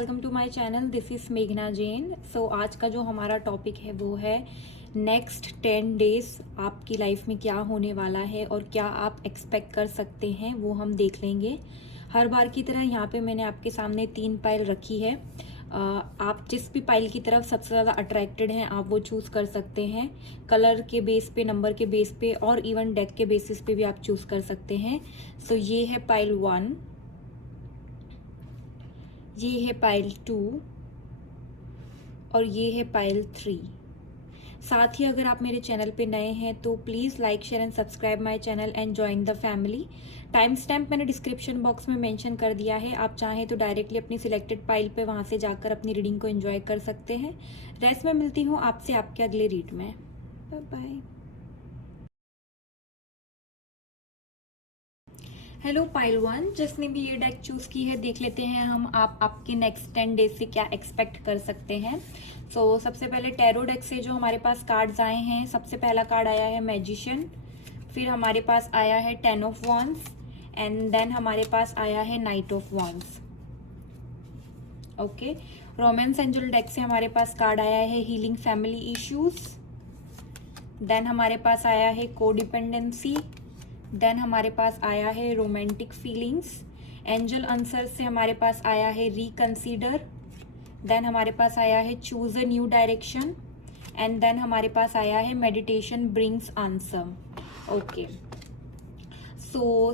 Welcome to my channel. This is मेघना जैन। सो आज का जो हमारा टॉपिक है वो है नेक्स्ट 10 डेज आपकी लाइफ में क्या होने वाला है और क्या आप एक्सपेक्ट कर सकते हैं, वो हम देख लेंगे। हर बार की तरह यहाँ पे मैंने आपके सामने 3 पाइल रखी है। आप जिस भी पाइल की तरफ सबसे ज़्यादा अट्रैक्टेड हैं आप वो चूज़ कर सकते हैं। कलर के बेस पे, नंबर के बेस पे और इवन डेक के बेसिस पे भी आप चूज़ कर सकते हैं। सो ये है पाइल 1, ये है पाइल 2 और ये है पाइल 3। साथ ही अगर आप मेरे चैनल पे नए हैं तो please like share and subscribe my channel and join the family. Time stamp मैंने डिस्क्रिप्शन बॉक्स में मेंशन कर दिया है, आप चाहें तो डायरेक्टली अपनी सिलेक्टेड पाइल पे वहाँ से जाकर अपनी रीडिंग को एंजॉय कर सकते हैं। रेस्ट में मिलती हूँ आपसे आपके अगले रीड में। Bye bye. हेलो पाइल 1, जिसने भी ये डेक चूज की है देख लेते हैं हम आप आपके नेक्स्ट 10 डेज से क्या एक्सपेक्ट कर सकते हैं। सबसे पहले टैरो डेक से जो हमारे पास कार्ड्स आए हैं, सबसे पहला कार्ड आया है मैजिशियन, फिर हमारे पास आया है 10 ऑफ वॉन्ड्स एंड देन हमारे पास आया है night of wands. Okay, romance angel deck से हमारे पास कार्ड आया है हीलिंग फैमिली इश्यूज, देन हमारे पास आया है कोडिपेंडेंसी, देन हमारे पास आया है रोमांटिक फीलिंग्स। एंजल आंसर से हमारे पास आया है रिकंसीडर, देन हमारे पास आया है choose a new direction and then हमारे पास आया है मेडिटेशन ब्रिंग्स आंसर। ओके,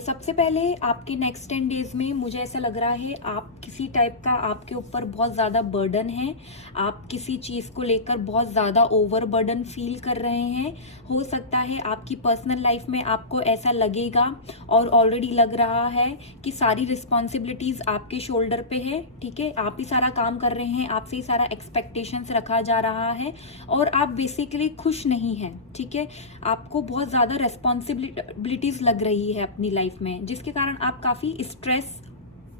सबसे पहले आपके नेक्स्ट 10 डेज में मुझे ऐसा लग रहा है आप किसी टाइप का आपके ऊपर बहुत ज़्यादा बर्डन है, आप किसी चीज़ को लेकर बहुत ज़्यादा ओवर बर्डन फील कर रहे हैं। हो सकता है आपकी पर्सनल लाइफ में आपको ऐसा लगेगा और ऑलरेडी लग रहा है कि सारी रिस्पॉन्सिबिलिटीज़ आपके शोल्डर पे है। ठीक है, आप ही सारा काम कर रहे हैं, आपसे ही सारा एक्सपेक्टेशंस रखा जा रहा है और आप बेसिकली खुश नहीं हैं। ठीक है, आपको बहुत ज़्यादा रिस्पॉन्सिबिलिटीज़ लग रही है अपनी लाइफ में, जिसके कारण आप काफ़ी स्ट्रेस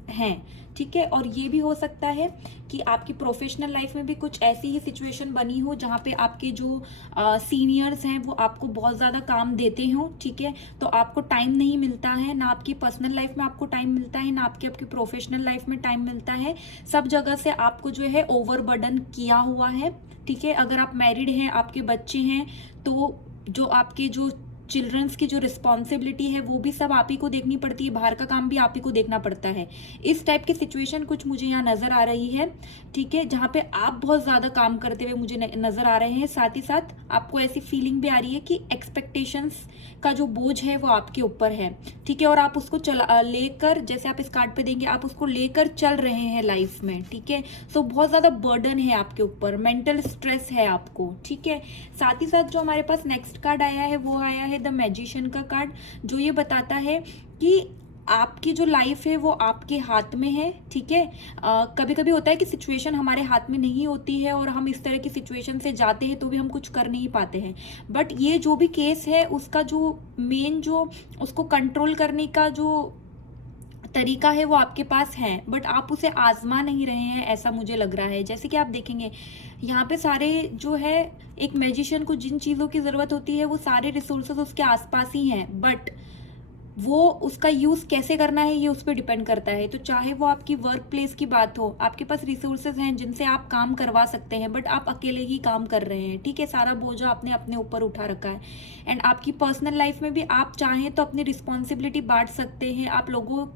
हैं। ठीक है, और ये भी हो सकता है कि आपकी प्रोफेशनल लाइफ में भी कुछ ऐसी ही सिचुएशन बनी हो जहाँ पे आपके जो सीनियर्स हैं वो आपको बहुत ज़्यादा काम देते हो। ठीक है, तो आपको टाइम नहीं मिलता है, ना आपकी पर्सनल लाइफ में आपको टाइम मिलता है, ना आपकी प्रोफेशनल लाइफ में टाइम मिलता है। सब जगह से आपको जो है ओवरबर्डन किया हुआ है। ठीक है, अगर आप मैरिड हैं, आपके बच्चे हैं, तो जो आपके जो चिल्ड्रंस की जो रिस्पॉन्सिबिलिटी है वो भी सब आप ही को देखनी पड़ती है, बाहर का काम भी आप ही को देखना पड़ता है। इस टाइप की सिचुएशन कुछ मुझे यहाँ नजर आ रही है। ठीक है, जहाँ पे आप बहुत ज्यादा काम करते हुए मुझे नजर आ रहे हैं, साथ ही साथ आपको ऐसी फीलिंग भी आ रही है कि एक्सपेक्टेशंस का जो बोझ है वो आपके ऊपर है। ठीक है, और आप उसको लेकर, जैसे आप इस कार्ड पे देंगे, आप उसको लेकर चल रहे हैं लाइफ में। ठीक है, बहुत ज्यादा बर्डन है आपके ऊपर, मेंटल स्ट्रेस है आपको। ठीक है, साथ ही साथ जो हमारे पास नेक्स्ट कार्ड आया है वो आया है द मैजिशियन का कार्ड, जो ये बताता है कि आपकी जो लाइफ है वो आपके हाथ में है। ठीक है, कभी कभी होता है कि सिचुएशन हमारे हाथ में नहीं होती है और हम इस तरह की सिचुएशन से जाते हैं तो भी हम कुछ कर नहीं पाते हैं। बट ये जो भी केस है उसका जो मेन जो उसको कंट्रोल करने का जो तरीका है वो आपके पास है, बट आप उसे आजमा नहीं रहे हैं, ऐसा मुझे लग रहा है। जैसे कि आप देखेंगे यहाँ पे सारे जो है, एक मैजिशियन को जिन चीज़ों की ज़रूरत होती है वो सारे रिसोर्सेज उसके आसपास ही हैं, बट वो उसका यूज़ कैसे करना है ये उस पर डिपेंड करता है। तो चाहे वो आपकी वर्क प्लेस की बात हो, आपके पास रिसोर्सेज हैं जिनसे आप काम करवा सकते हैं, बट आप अकेले ही काम कर रहे हैं। ठीक है, सारा बोझा आपने अपने ऊपर उठा रखा है। एंड आपकी पर्सनल लाइफ में भी आप चाहें तो अपनी रिस्पॉन्सिबिलिटी बांट सकते हैं, आप लोगों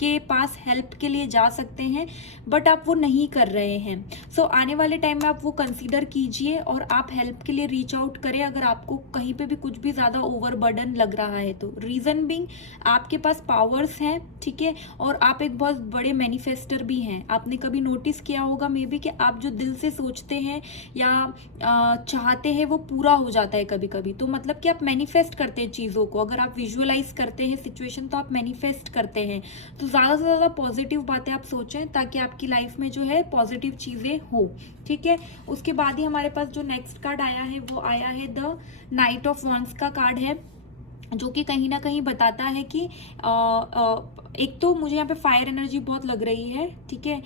के पास हेल्प के लिए जा सकते हैं, बट आप वो नहीं कर रहे हैं। आने वाले टाइम में आप वो कंसीडर कीजिए और आप हेल्प के लिए रीच आउट करें अगर आपको कहीं पे भी कुछ भी ज़्यादा ओवरबर्डन लग रहा है तो। रीज़न बिंग, आपके पास पावर्स हैं। ठीक है, और आप एक बहुत बड़े मैनिफेस्टर भी हैं। आपने कभी नोटिस किया होगा मे बी कि आप जो दिल से सोचते हैं या चाहते हैं वो पूरा हो जाता है कभी कभी। तो मतलब कि आप मैनिफेस्ट करते हैं चीज़ों को, अगर आप विजुअलाइज करते हैं सिचुएशन तो आप मैनिफेस्ट करते हैं। तो ज़्यादा से ज़्यादा पॉजिटिव बातें आप सोचें ताकि आपकी लाइफ में जो है पॉजिटिव चीज़ें हो। ठीक है, उसके बाद ही हमारे पास जो नेक्स्ट कार्ड आया है वो आया है द नाइट ऑफ वॉन्ड्स का कार्ड है, जो कि कहीं ना कहीं बताता है कि एक तो मुझे यहाँ पे फायर एनर्जी बहुत लग रही है, ठीक है।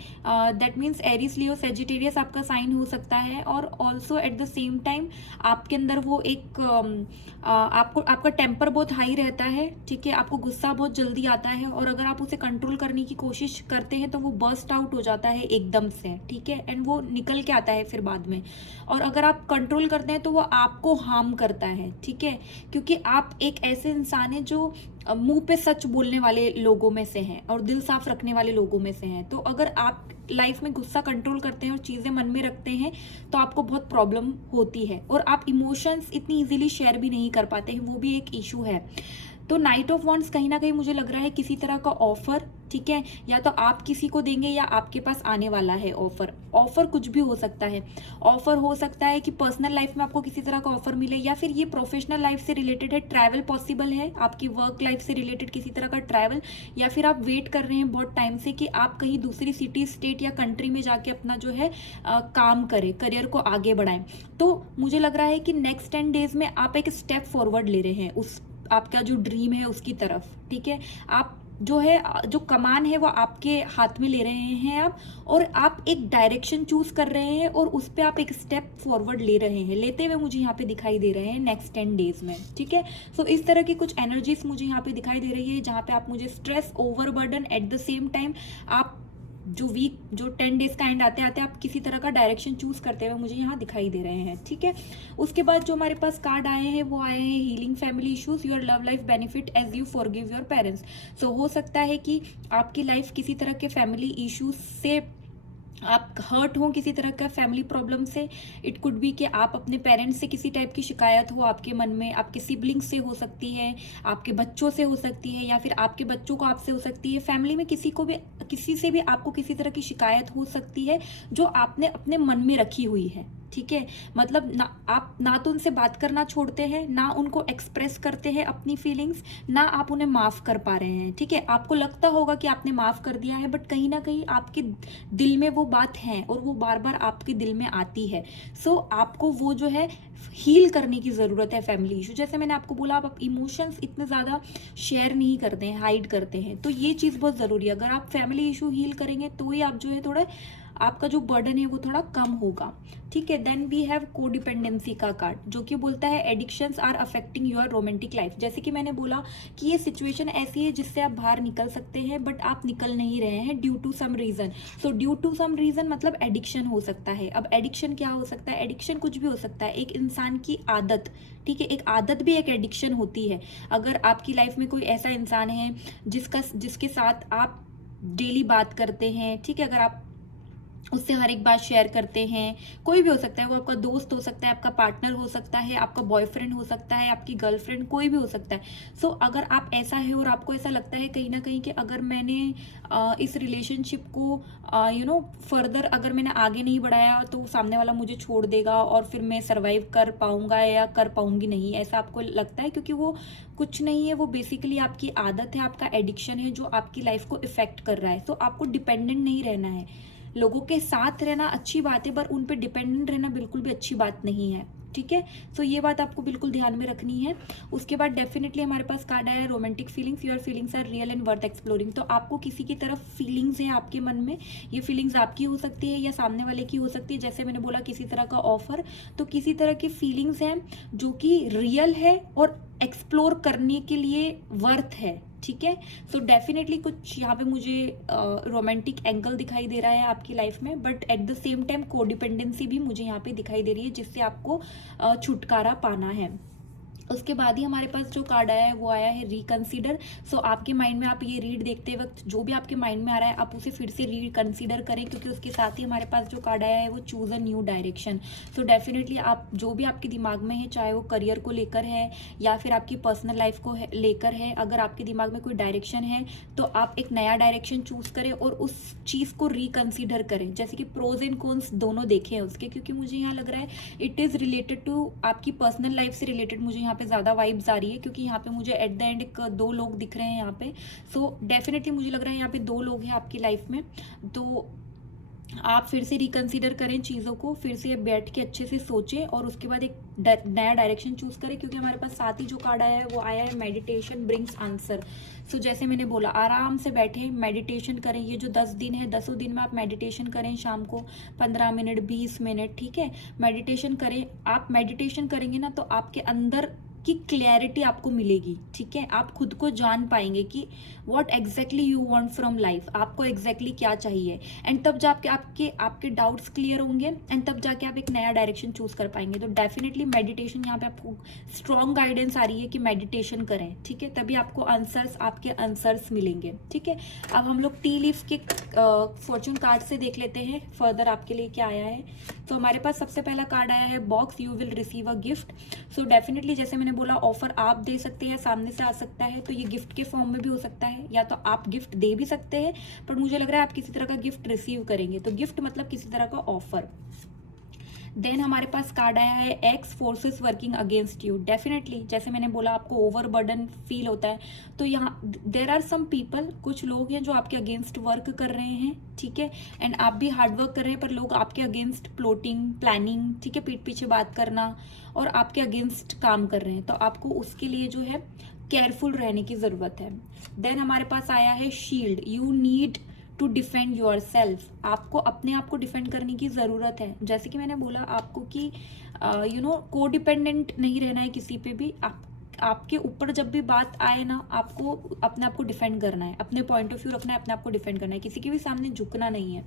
That means Aries, Leo, Sagittarius आपका साइन हो सकता है। और also at the same time आपके अंदर वो एक आपको आपका टेम्पर बहुत हाई रहता है, ठीक है। आपको गुस्सा बहुत जल्दी आता है और अगर आप उसे कंट्रोल करने की कोशिश करते हैं तो वो बर्स्ट आउट हो जाता है एकदम से, ठीक है। एंड वो निकल के आता है फिर बाद में। और अगर आप कंट्रोल करते हैं तो वो आपको हार्म करता है, ठीक है। क्योंकि आप एक ऐसे इंसान है जो मुंह पे सच बोलने वाले लोगों में से हैं और दिल साफ रखने वाले लोगों में से हैं। तो अगर आप लाइफ में गुस्सा कंट्रोल करते हैं और चीज़ें मन में रखते हैं तो आपको बहुत प्रॉब्लम होती है। और आप इमोशंस इतनी इजीली शेयर भी नहीं कर पाते हैं, वो भी एक इशू है। तो नाइट ऑफ वॉन्ड्स कहीं ना कहीं मुझे लग रहा है किसी तरह का ऑफर, ठीक है। या तो आप किसी को देंगे या आपके पास आने वाला है ऑफर। ऑफर कुछ भी हो सकता है। ऑफर हो सकता है कि पर्सनल लाइफ में आपको किसी तरह का ऑफर मिले, या फिर ये प्रोफेशनल लाइफ से रिलेटेड है, ट्रैवल पॉसिबल है, आपकी वर्क लाइफ से रिलेटेड किसी तरह का ट्रैवल। या फिर आप वेट कर रहे हैं बहुत टाइम से कि आप कहीं दूसरी सिटी, स्टेट या कंट्री में जाके अपना जो है काम करें, करियर को आगे बढ़ाएं। तो मुझे लग रहा है कि नेक्स्ट 10 डेज में आप एक स्टेप फॉरवर्ड ले रहे हैं उस आपका जो ड्रीम है उसकी तरफ, ठीक है। आप जो है, जो कमान है वो आपके हाथ में ले रहे हैं आप, और आप एक डायरेक्शन चूज कर रहे हैं और उस पर आप एक स्टेप फॉरवर्ड ले रहे हैं, लेते हुए मुझे यहाँ पे दिखाई दे रहे हैं नेक्स्ट 10 डेज में, ठीक है। सो इस तरह की कुछ एनर्जीज मुझे यहाँ पे दिखाई दे रही है जहाँ पे आप मुझे stress, overburden, at the same time आप जो 10 डेज का एंड आते आते आप किसी तरह का डायरेक्शन चूज करते हुए मुझे यहाँ दिखाई दे रहे हैं, ठीक है। उसके बाद जो हमारे पास कार्ड आए हैं वो आए हैं healing family issues, your love life benefit as you forgive your parents. So हो सकता है कि आपकी लाइफ किसी तरह के फैमिली इश्यूज से आप हर्ट हो, किसी तरह का फैमिली प्रॉब्लम से। इट कुड बी कि आप अपने पेरेंट्स से किसी टाइप की शिकायत हो आपके मन में, आपके सिबलिंग्स से हो सकती है, आपके बच्चों से हो सकती है, या फिर आपके बच्चों को आपसे हो सकती है। फैमिली में किसी से भी आपको किसी तरह की शिकायत हो सकती है जो आपने अपने मन में रखी हुई है, ठीक है। मतलब आप ना तो उनसे बात करना छोड़ते हैं, ना उनको एक्सप्रेस करते हैं अपनी फीलिंग्स, ना आप उन्हें माफ कर पा रहे हैं, ठीक है। आपको लगता होगा कि आपने माफ कर दिया है, बट कहीं ना कहीं आपके दिल में वो बात है और वो बार बार आपके दिल में आती है। सो आपको वो जो है हील करने की जरूरत है फैमिली इशू। जैसे मैंने आपको बोला, आप इमोशंस इतने ज्यादा शेयर नहीं करते हैं, हाइड करते हैं, तो ये चीज बहुत जरूरी है। अगर आप फैमिली इशू हील करेंगे तो ही आप जो है थोड़ा आपका जो बर्डन है वो थोड़ा कम होगा, ठीक है। देन वी हैव कोडिपेंडेंसी का कार्ड जो कि बोलता है addictions are affecting your romantic life. जैसे कि मैंने बोला कि ये सिचुएशन ऐसी है जिससे आप बाहर निकल सकते हैं, बट आप निकल नहीं रहे हैं due to some reason. So due to some reason मतलब एडिक्शन हो सकता है। अब एडिक्शन क्या हो सकता है? एडिक्शन कुछ भी हो सकता है, एक इंसान की आदत, ठीक है। एक आदत भी एक एडिक्शन होती है। अगर आपकी लाइफ में कोई ऐसा इंसान है जिसके साथ आप डेली बात करते हैं, ठीक है, अगर आप उससे हर एक बात शेयर करते हैं, कोई भी हो सकता है, वो आपका दोस्त हो सकता है, आपका पार्टनर हो सकता है, आपका बॉयफ्रेंड हो सकता है, आपकी गर्लफ्रेंड, कोई भी हो सकता है। सो अगर आप ऐसा है और आपको ऐसा लगता है कहीं ना कहीं कि अगर मैंने इस रिलेशनशिप को फर्दर अगर मैंने आगे नहीं बढ़ाया तो सामने वाला मुझे छोड़ देगा और फिर मैं सर्वाइव कर पाऊंगा या कर पाऊंगी नहीं, ऐसा आपको लगता है, क्योंकि वो कुछ नहीं है, वो बेसिकली आपकी आदत है, आपका एडिक्शन है जो आपकी लाइफ को इफेक्ट कर रहा है। तो आपको डिपेंडेंट नहीं रहना है। लोगों के साथ रहना अच्छी बात है, पर उन पे डिपेंडेंट रहना बिल्कुल भी अच्छी बात नहीं है, ठीक है। सो ये बात आपको बिल्कुल ध्यान में रखनी है। उसके बाद डेफिनेटली हमारे पास कार्ड आया है romantic feelings, your feelings are real and worth exploring. तो आपको किसी की तरफ फीलिंग्स हैं आपके मन में, ये फीलिंग्स आपकी हो सकती है या सामने वाले की हो सकती है। जैसे मैंने बोला किसी तरह का ऑफर, तो किसी तरह की फीलिंग्स हैं जो कि रियल है और एक्सप्लोर करने के लिए वर्थ है, ठीक है। सो डेफिनेटली कुछ यहाँ पे मुझे रोमांटिक एंगल दिखाई दे रहा है आपकी लाइफ में, but at the same time codependency भी मुझे यहाँ पे दिखाई दे रही है जिससे आपको छुटकारा पाना है। उसके बाद ही हमारे पास जो कार्ड आया है वो आया है रिकंसीडर। सो आपके माइंड में आप ये रीड देखते वक्त जो भी आपके माइंड में आ रहा है आप उसे फिर से रिकंसीडर करें, क्योंकि उसके साथ ही हमारे पास जो कार्ड आया है वो choose a new direction. So definitely आप जो भी आपके दिमाग में है, चाहे वो करियर को लेकर है या फिर आपकी पर्सनल लाइफ को लेकर है, अगर आपके दिमाग में कोई डायरेक्शन है तो आप एक नया डायरेक्शन चूज करें और उस चीज़ को रिकंसीडर करें। जैसे कि प्रोज एंड कॉन्स दोनों देखें उसके, क्योंकि मुझे यहाँ लग रहा है इट इज़ रिलेटेड टू आपकी पर्सनल लाइफ से रिलेटेड मुझे यहाँ पे ज़्यादा वाइब्स आ रही है, क्योंकि यहाँ पे मुझे एट द एंड 2 लोग दिख रहे हैं यहाँ पे। सो डेफिनेटली मुझे लग रहा है यहाँ पे 2 लोग हैं आपकी लाइफ में। तो आप फिर से रिकंसिडर करें चीज़ों को, फिर से बैठ के अच्छे से सोचें और उसके बाद एक नया डायरेक्शन चूज करें, क्योंकि हमारे पास साथ ही जो कार्ड आया है वो आया है मेडिटेशन ब्रिंग्स आंसर। सो जैसे मैंने बोला, आराम से बैठे मेडिटेशन करें। ये जो 10 दिन है, 10 दिन में आप मेडिटेशन करें, शाम को 15 मिनट 20 मिनट, ठीक है, मेडिटेशन करें। आप मेडिटेशन करेंगे ना तो आपके अंदर की क्लैरिटी आपको मिलेगी, ठीक है, आप खुद को जान पाएंगे कि what exactly you want from life, आपको एग्जैक्टली क्या चाहिए। एंड तब जाके आपके आपके डाउट्स क्लियर होंगे, एंड तब जाके आप एक नया डायरेक्शन चूज कर पाएंगे। तो डेफिनेटली मेडिटेशन, यहाँ पे आपको स्ट्रॉन्ग गाइडेंस आ रही है कि मेडिटेशन करें, ठीक है, तभी आपको आंसर्स, आपके आंसर्स मिलेंगे, ठीक है। अब हम लोग टी लीफ के फॉर्चून कार्ड से देख लेते हैं फर्दर आपके लिए क्या आया है। तो हमारे पास सबसे पहला कार्ड आया है box, you will receive a gift. So definitely जैसे मैंने बोला, ऑफर आप दे सकते हैं, सामने से आ सकता है, तो ये गिफ्ट के फॉर्म में भी हो सकता है, या तो आप गिफ्ट दे भी सकते हैं, पर मुझे लग रहा है आप किसी तरह का गिफ्ट रिसीव करेंगे। तो गिफ्ट मतलब किसी तरह का ऑफर। देन हमारे पास कार्ड आया है x forces working against you. Definitely जैसे मैंने बोला, आपको ओवर बर्डन फील होता है, तो यहाँ देर आर सम पीपल, कुछ लोग हैं जो आपके अगेंस्ट वर्क कर रहे हैं, ठीक है, एंड आप भी हार्ड वर्क कर रहे हैं, पर लोग आपके अगेंस्ट प्लॉटिंग, प्लानिंग, ठीक है, पीठ पीछे बात करना और आपके अगेंस्ट काम कर रहे हैं, तो आपको उसके लिए जो है केयरफुल रहने की जरूरत है। देन हमारे पास आया है shield, you need to defend yourself. आपको अपने आप को डिफेंड करने की ज़रूरत है। जैसे कि मैंने बोला आपको कि को डिपेंडेंट नहीं रहना है किसी पे भी। आपके ऊपर जब भी बात आए ना, आपको अपने आप को डिफेंड करना है, अपने पॉइंट ऑफ व्यू रखना है, अपने आप को डिफेंड करना है, किसी के भी सामने झुकना नहीं है,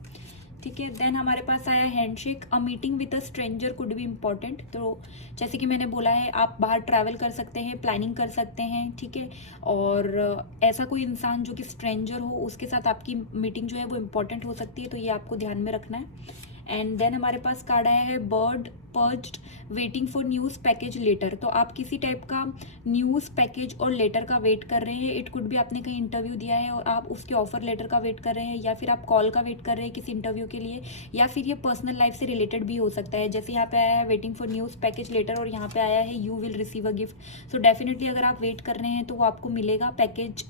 ठीक है। देन हमारे पास आया handshake, a meeting with a stranger could be important. तो जैसे कि मैंने बोला है, आप बाहर ट्रैवल कर सकते हैं, प्लानिंग कर सकते हैं, ठीक है, और ऐसा कोई इंसान जो कि स्ट्रेंजर हो, उसके साथ आपकी मीटिंग जो है वो इम्पॉर्टेंट हो सकती है, तो ये आपको ध्यान में रखना है। एंड देन हमारे पास कार्ड आया है bird purged waiting for news package letter. तो आप किसी टाइप का न्यूज़ पैकेज और लेटर का वेट कर रहे हैं। इट कुड भी आपने कहीं इंटरव्यू दिया है और आप उसके ऑफर लेटर का वेट कर रहे हैं, या फिर आप कॉल का वेट कर रहे हैं किसी इंटरव्यू के लिए, या फिर ये पर्सनल लाइफ से रिलेटेड भी हो सकता है। जैसे यहाँ पे आया है waiting for news package letter और यहाँ पे आया है you will receive a gift. So definitely अगर आप वेट कर रहे हैं तो वो आपको मिलेगा, package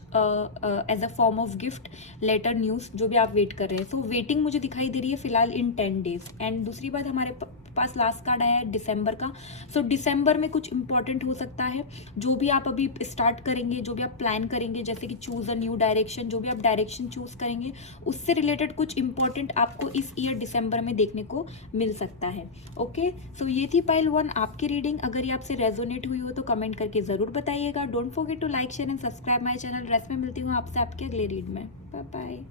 as a form of gift, letter, news, जो भी आप वेट कर रहे हैं। सो वेटिंग मुझे दिखाई दे रही है फिलहाल इन 10 डेज। एंड दूसरी बात, हमारे पास लास्ट कार्ड आया है दिसंबर का। सो दिसंबर में कुछ इंपॉर्टेंट हो सकता है, जो भी आप अभी स्टार्ट करेंगे, जो भी आप प्लान करेंगे, जैसे कि चूज अ न्यू डायरेक्शन, जो भी आप डायरेक्शन चूज करेंगे उससे रिलेटेड कुछ इंपॉर्टेंट आपको इस ईयर दिसंबर में देखने को मिल सकता है। ओके, सो ये थी पाइल 1 आपकी रीडिंग। अगर ये आपसे रेजोनेट हुई हो तो कमेंट करके जरूर बताइएगा। Don't forget to like, share and subscribe my channel. Rest में मिलती हूँ आपसे आपके अगले रीड में। Bye bye.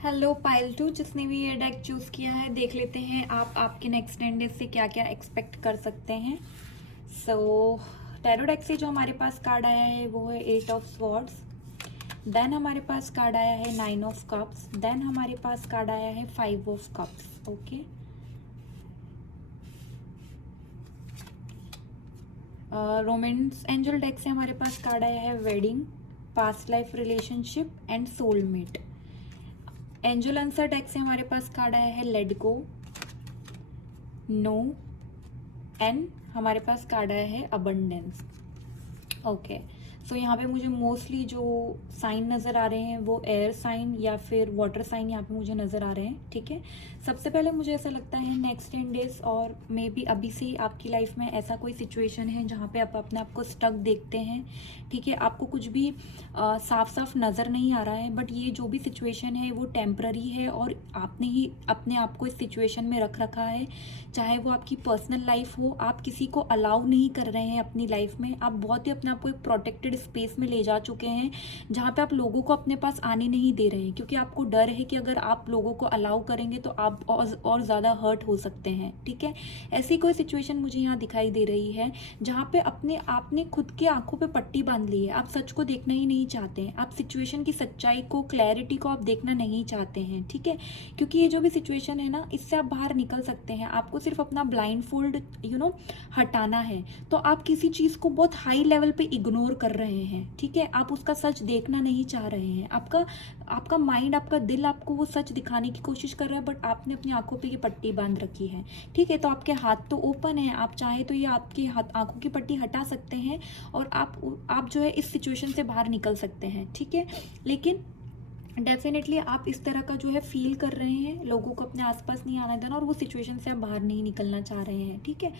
हेलो पाइल 2, जिसने भी ये डेक चूज किया है, देख लेते हैं आप आपके नेक्स्ट 10 डेज से क्या क्या एक्सपेक्ट कर सकते हैं। सो टैरो डेक से जो हमारे पास कार्ड आया है वो है 8 ऑफ स्वॉर्ड्स। देन हमारे पास कार्ड आया है 9 ऑफ कप्स। देन हमारे पास कार्ड आया है 5 of cups. Okay, romance angel deck से हमारे पास कार्ड आया है wedding, past life relationship and soulmate. Angel answer deck से हमारे पास कार्ड आया है लेट गो, नो, एंड हमारे पास कार्ड आया है अबंडेंस। ओके, सो यहाँ पे मुझे मोस्टली जो साइन नज़र आ रहे हैं वो एयर साइन या फिर वाटर साइन यहाँ पे मुझे नज़र आ रहे हैं, ठीक है। सबसे पहले मुझे ऐसा लगता है नेक्स्ट 10 डेज और मे बी अभी से ही आपकी लाइफ में ऐसा कोई सिचुएशन है जहाँ पे आप अपने आप को स्टक देखते हैं, ठीक है। आपको कुछ भी साफ साफ नज़र नहीं आ रहा है, बट ये जो भी सिचुएशन है वो टेम्पररी है और आपने ही अपने आप को इस सिचुएशन में रख रखा है। चाहे वो आपकी पर्सनल लाइफ हो, आप किसी को अलाउ नहीं कर रहे हैं अपनी लाइफ में। आप बहुत ही अपने आप को एक प्रोटेक्टेड स्पेस में ले जा चुके हैं जहाँ पे आप लोगों को अपने पास आने नहीं दे रहे हैं, क्योंकि आपको डर है कि अगर आप लोगों को अलाउ करेंगे तो आप और ज़्यादा हर्ट हो सकते हैं, ठीक है। ऐसी कोई सिचुएशन मुझे यहाँ दिखाई दे रही है जहाँ पे आपने खुद के आंखों पे पट्टी बांध ली है। आप सच को देखना ही नहीं चाहते हैं, आप सिचुएशन की सच्चाई को, क्लैरिटी को आप देखना नहीं चाहते हैं, ठीक है। क्योंकि ये जो भी सिचुएशन है ना, इससे आप बाहर निकल सकते हैं। आपको सिर्फ अपना ब्लाइंड फोल्ड हटाना है। तो आप किसी चीज़ को बहुत हाई लेवल पे इग्नोर कर रहे हैं, ठीक है। आप उसका सच देखना नहीं चाह रहे हैं। आपका माइंड, आपका दिल आपको वो सच दिखाने की कोशिश कर रहा है, बट आपने अपनी आंखों पे ये पट्टी बांध रखी है, ठीक है। तो आपके हाथ तो ओपन है, आप चाहे तो ये आपके आंखों की पट्टी हटा सकते हैं और आप जो है इस सिचुएशन से बाहर निकल सकते हैं, ठीक है। लेकिन डेफिनेटली आप इस तरह का जो है फील कर रहे हैं, लोगों को अपने आसपास नहीं आने देना और वो सिचुएशन से आप बाहर नहीं निकलना चाह रहे हैं, ठीक है।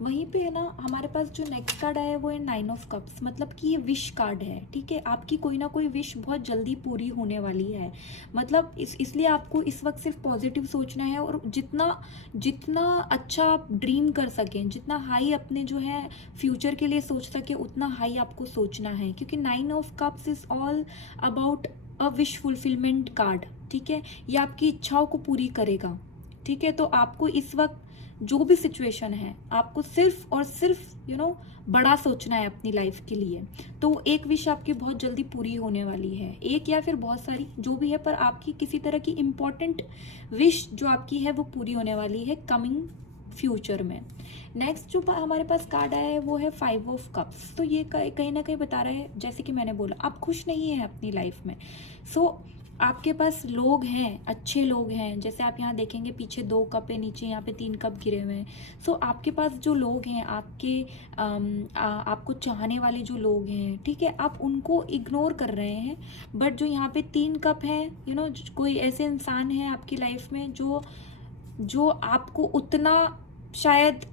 वहीं पे है ना, हमारे पास जो नेक्स्ट कार्ड आया है वो है 9 ऑफ कप्स, मतलब कि ये विश कार्ड है, ठीक है। आपकी कोई ना कोई विश बहुत जल्दी पूरी होने वाली है, मतलब इसलिए आपको इस वक्त सिर्फ पॉजिटिव सोचना है और जितना जितना अच्छा आप ड्रीम कर सकें, जितना हाई अपने जो है फ्यूचर के लिए सोच सके, उतना हाई आपको सोचना है, क्योंकि 9 of cups is all about a wish fulfilment card, ठीक है। ये आपकी इच्छाओं को पूरी करेगा, ठीक है। तो आपको इस वक्त जो भी सिचुएशन है, आपको सिर्फ और सिर्फ बड़ा सोचना है अपनी लाइफ के लिए। तो एक विश आपकी बहुत जल्दी पूरी होने वाली है, एक या फिर बहुत सारी जो भी है, पर आपकी किसी तरह की इम्पोर्टेंट विश जो आपकी है वो पूरी होने वाली है कमिंग फ्यूचर में। नेक्स्ट जो हमारे पास कार्ड आया है वो है 5 ऑफ कप्स। तो ये कहीं ना कहीं बता रहा है, जैसे कि मैंने बोला, आप खुश नहीं हैं अपनी लाइफ में। आपके पास लोग हैं, अच्छे लोग हैं, जैसे आप यहाँ देखेंगे पीछे 2 कप है, नीचे यहाँ पे 3 कप गिरे हुए हैं। आपके पास जो लोग हैं, आपको चाहने वाले जो लोग हैं, ठीक है, आप उनको इग्नोर कर रहे हैं। बट जो यहाँ पे 3 कप है, कोई ऐसे इंसान है आपकी लाइफ में जो आपको उतना शायद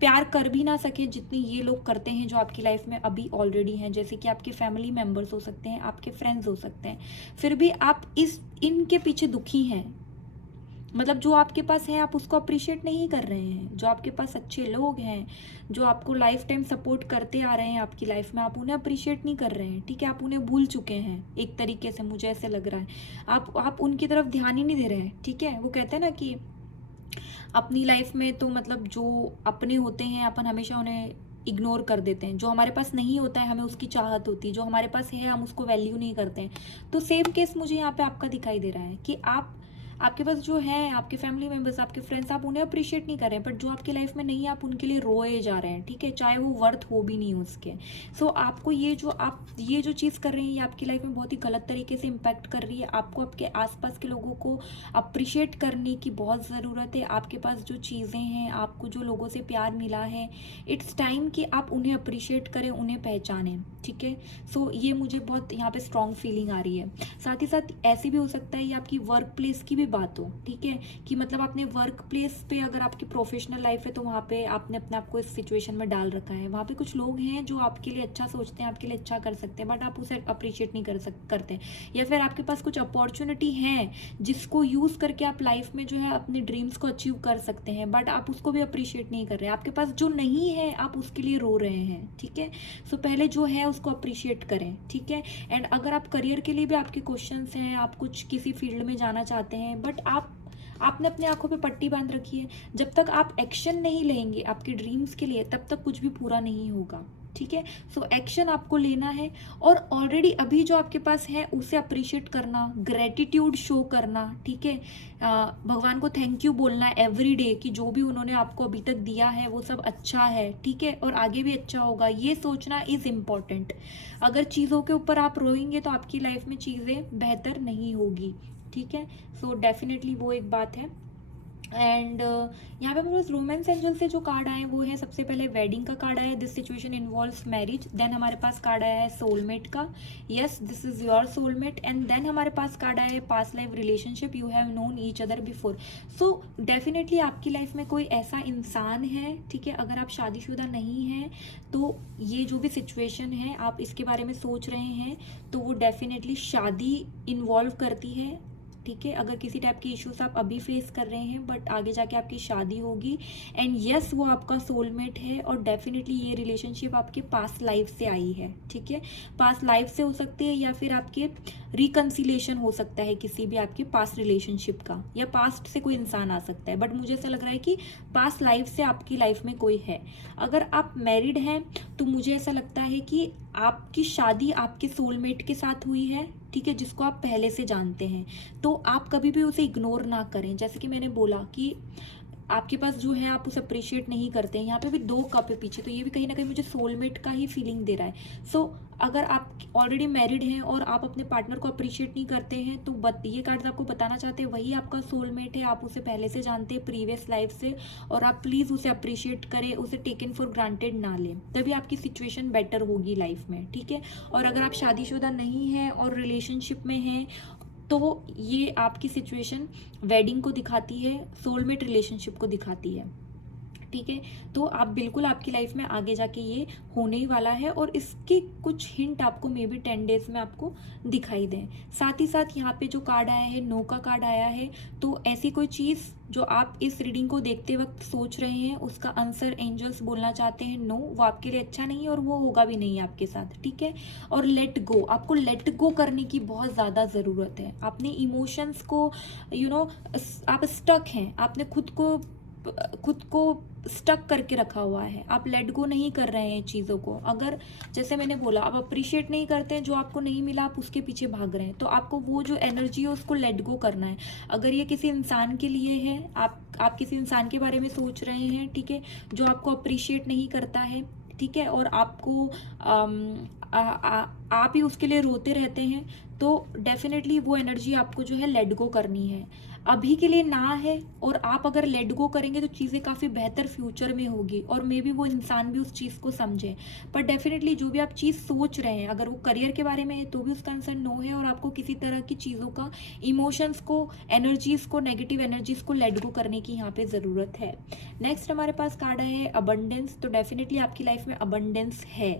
प्यार कर भी ना सके जितनी ये लोग करते हैं जो आपकी लाइफ में अभी ऑलरेडी हैं, जैसे कि आपके फैमिली मेंबर्स हो सकते हैं, आपके फ्रेंड्स हो सकते हैं। फिर भी आप इनके पीछे दुखी हैं, मतलब जो आपके पास है आप उसको अप्रिशिएट नहीं कर रहे हैं। जो आपके पास अच्छे लोग हैं, जो आपको लाइफ टाइम सपोर्ट करते आ रहे हैं आपकी लाइफ में, आप उन्हें अप्रिशिएट नहीं कर रहे हैं, ठीक है। आप उन्हें भूल चुके हैं एक तरीके से, मुझे ऐसे लग रहा है। आप उनकी तरफ ध्यान ही नहीं दे रहे हैं, ठीक है। वो कहते हैं ना कि अपनी लाइफ में तो मतलब जो अपने होते हैं अपन हमेशा उन्हें इग्नोर कर देते हैं, जो हमारे पास नहीं होता है हमें उसकी चाहत होती है, जो हमारे पास है हम उसको वैल्यू नहीं करते हैं। तो सेम केस मुझे यहाँ पे आपका दिखाई दे रहा है कि आपके पास जो है, आपके फैमिली मेंबर्स, आपके फ्रेंड्स, आप उन्हें अप्रिशिएट नहीं कर रहे हैं, बट जो आपकी लाइफ में नहीं है आप उनके लिए रोए जा रहे हैं, ठीक है, चाहे वो वर्थ हो भी नहीं उसके। आपको ये जो चीज़ कर रहे हैं ये आपकी लाइफ में बहुत ही गलत तरीके से इम्पैक्ट कर रही है। आपको आपके आसपास के लोगों को अप्रिशिएट करने की बहुत ज़रूरत है। आपके पास जो चीज़ें हैं, आपको जो लोगों से प्यार मिला है, इट्स टाइम कि आप उन्हें अप्रिशिएट करें, उन्हें पहचानें, ठीक है। ये मुझे बहुत यहाँ पे स्ट्रॉन्ग फीलिंग आ रही है। साथ ही साथ ऐसी भी हो सकता है ये आपकी वर्क प्लेस की भी बात हो, ठीक है, कि मतलब अपने वर्क प्लेस पे अगर आपकी प्रोफेशनल लाइफ है तो वहाँ पे आपने अपने आप को इस सिचुएशन में डाल रखा है। वहाँ पे कुछ लोग हैं जो आपके लिए अच्छा सोचते हैं, आपके लिए अच्छा कर सकते हैं, बट आप उसे अप्रिशिएट नहीं करते। या फिर आपके पास कुछ अपॉर्चुनिटी है जिसको यूज़ करके आप लाइफ में जो है अपने ड्रीम्स को अचीव कर सकते हैं, बट आप उसको भी अप्रिशिएट नहीं कर रहे। आपके पास जो नहीं है आप उसके लिए रो रहे हैं, ठीक है। पहले जो है उसको अप्रिशिएट करें, ठीक है। एंड अगर आप करियर के लिए भी आपके क्वेश्चंस हैं, आप कुछ किसी फील्ड में जाना चाहते हैं, बट आपने अपनी आंखों पे पट्टी बांध रखी है, जब तक आप एक्शन नहीं लेंगे आपके ड्रीम्स के लिए तब तक कुछ भी पूरा नहीं होगा, ठीक है। एक्शन आपको लेना है और ऑलरेडी अभी जो आपके पास है उसे अप्रिशिएट करना, ग्रेटिट्यूड शो करना, ठीक है। भगवान को थैंक यू बोलना एवरी डे कि जो भी उन्होंने आपको अभी तक दिया है वो सब अच्छा है, ठीक है, और आगे भी अच्छा होगा, ये सोचना इज इम्पॉर्टेंट। अगर चीज़ों के ऊपर आप रोएंगे तो आपकी लाइफ में चीज़ें बेहतर नहीं होगी, ठीक है। डेफिनेटली वो एक बात है। एंड यहाँ पे हमारे पास रोमांस एंजल से जो कार्ड आए वो है, सबसे पहले वेडिंग का कार्ड आया, this situation involves marriage. Then हमारे पास कार्ड आया है सोलमेट का, yes this is your soulmate. And then हमारे पास कार्ड आया है past life relationship, you have known each other before. Definitely आपकी लाइफ में कोई ऐसा इंसान है, ठीक है। अगर आप शादीशुदा नहीं हैं तो ये जो भी सिचुएशन है आप इसके बारे में सोच रहे हैं तो वो डेफिनेटली शादी इन्वॉल्व करती है, ठीक है। अगर किसी टाइप की इश्यूज आप अभी फेस कर रहे हैं बट आगे जाके आपकी शादी होगी, एंड यस वो आपका सोलमेट है, और डेफिनेटली ये रिलेशनशिप आपके पास्ट लाइफ से आई है, ठीक है। पास्ट लाइफ से हो सकती है या फिर आपके रिकन्सिलेशन हो सकता है किसी भी आपके पास्ट रिलेशनशिप का, या पास्ट से कोई इंसान आ सकता है, बट मुझे ऐसा लग रहा है कि पास्ट लाइफ से आपकी लाइफ में कोई है। अगर आप मैरिड हैं तो मुझे ऐसा लगता है कि आपकी शादी आपके सोलमेट के साथ हुई है, ठीक है, जिसको आप पहले से जानते हैं। तो आप कभी भी उसे इग्नोर ना करें। जैसे कि मैंने बोला कि आपके पास जो है आप उसे अप्रिशिएट नहीं करते हैं। यहाँ पे भी 2 कप है पीछे, तो ये भी कहीं ना कहीं मुझे सोलमेट का ही फीलिंग दे रहा है। सो अगर आप ऑलरेडी मैरिड हैं और आप अपने पार्टनर को अप्रिशिएट नहीं करते हैं, तो ये कार्ड्स आपको बताना चाहते हैं वही आपका सोलमेट है। आप उसे पहले से जानते हैं प्रीवियस लाइफ से, और आप प्लीज़ उसे अप्रिशिएट करें, उसे टेकन फॉर ग्रांटेड ना लें, तभी आपकी सिचुएशन बेटर होगी लाइफ में, ठीक है। और अगर आप शादीशुदा नहीं हैं और रिलेशनशिप में हैं, तो ये आपकी सिचुएशन वेडिंग को दिखाती है, सोलमेट रिलेशनशिप को दिखाती है, ठीक है। तो आप बिल्कुल, आपकी लाइफ में आगे जाके ये होने ही वाला है, और इसके कुछ हिंट आपको मे बी 10 डेज में आपको दिखाई दें। साथ ही साथ यहाँ पे जो कार्ड आया है, नो का कार्ड आया है, तो ऐसी कोई चीज़ जो आप इस रीडिंग को देखते वक्त सोच रहे हैं, उसका आंसर एंजल्स बोलना चाहते हैं नो, वो आपके लिए अच्छा नहीं है और वो होगा भी नहीं आपके साथ, ठीक है। और लेट गो, आपको लेट गो करने की बहुत ज़्यादा ज़रूरत है। अपने इमोशंस को आप स्टक हैं, आपने खुद को स्टक करके रखा हुआ है, आप लेट गो नहीं कर रहे हैं चीज़ों को। अगर जैसे मैंने बोला, आप अप्रिशिएट नहीं करते हैं, जो आपको नहीं मिला आप उसके पीछे भाग रहे हैं, तो आपको वो जो एनर्जी है उसको लेट गो करना है। अगर ये किसी इंसान के लिए है, आप किसी इंसान के बारे में सोच रहे हैं, ठीक है, जो आपको अप्रिशिएट नहीं करता है, ठीक है, और आपको आप ही उसके लिए रोते रहते हैं, तो डेफिनेटली वो एनर्जी आपको जो है लेट गो करनी है। अभी के लिए ना है, और आप अगर लेट गो करेंगे तो चीज़ें काफ़ी बेहतर फ्यूचर में होगी, और मे बी वो इंसान भी उस चीज़ को समझे। पर डेफिनेटली जो भी आप चीज़ सोच रहे हैं, अगर वो करियर के बारे में है तो भी उसका आंसर नो है, और आपको किसी तरह की चीज़ों का, इमोशंस को, एनर्जीज़ को, नेगेटिव एनर्जीज़ को लेट गो करने की यहाँ पे ज़रूरत है। नेक्स्ट हमारे पास कार्ड है अबंडेंस, तो डेफिनेटली आपकी लाइफ में अबंडेंस है।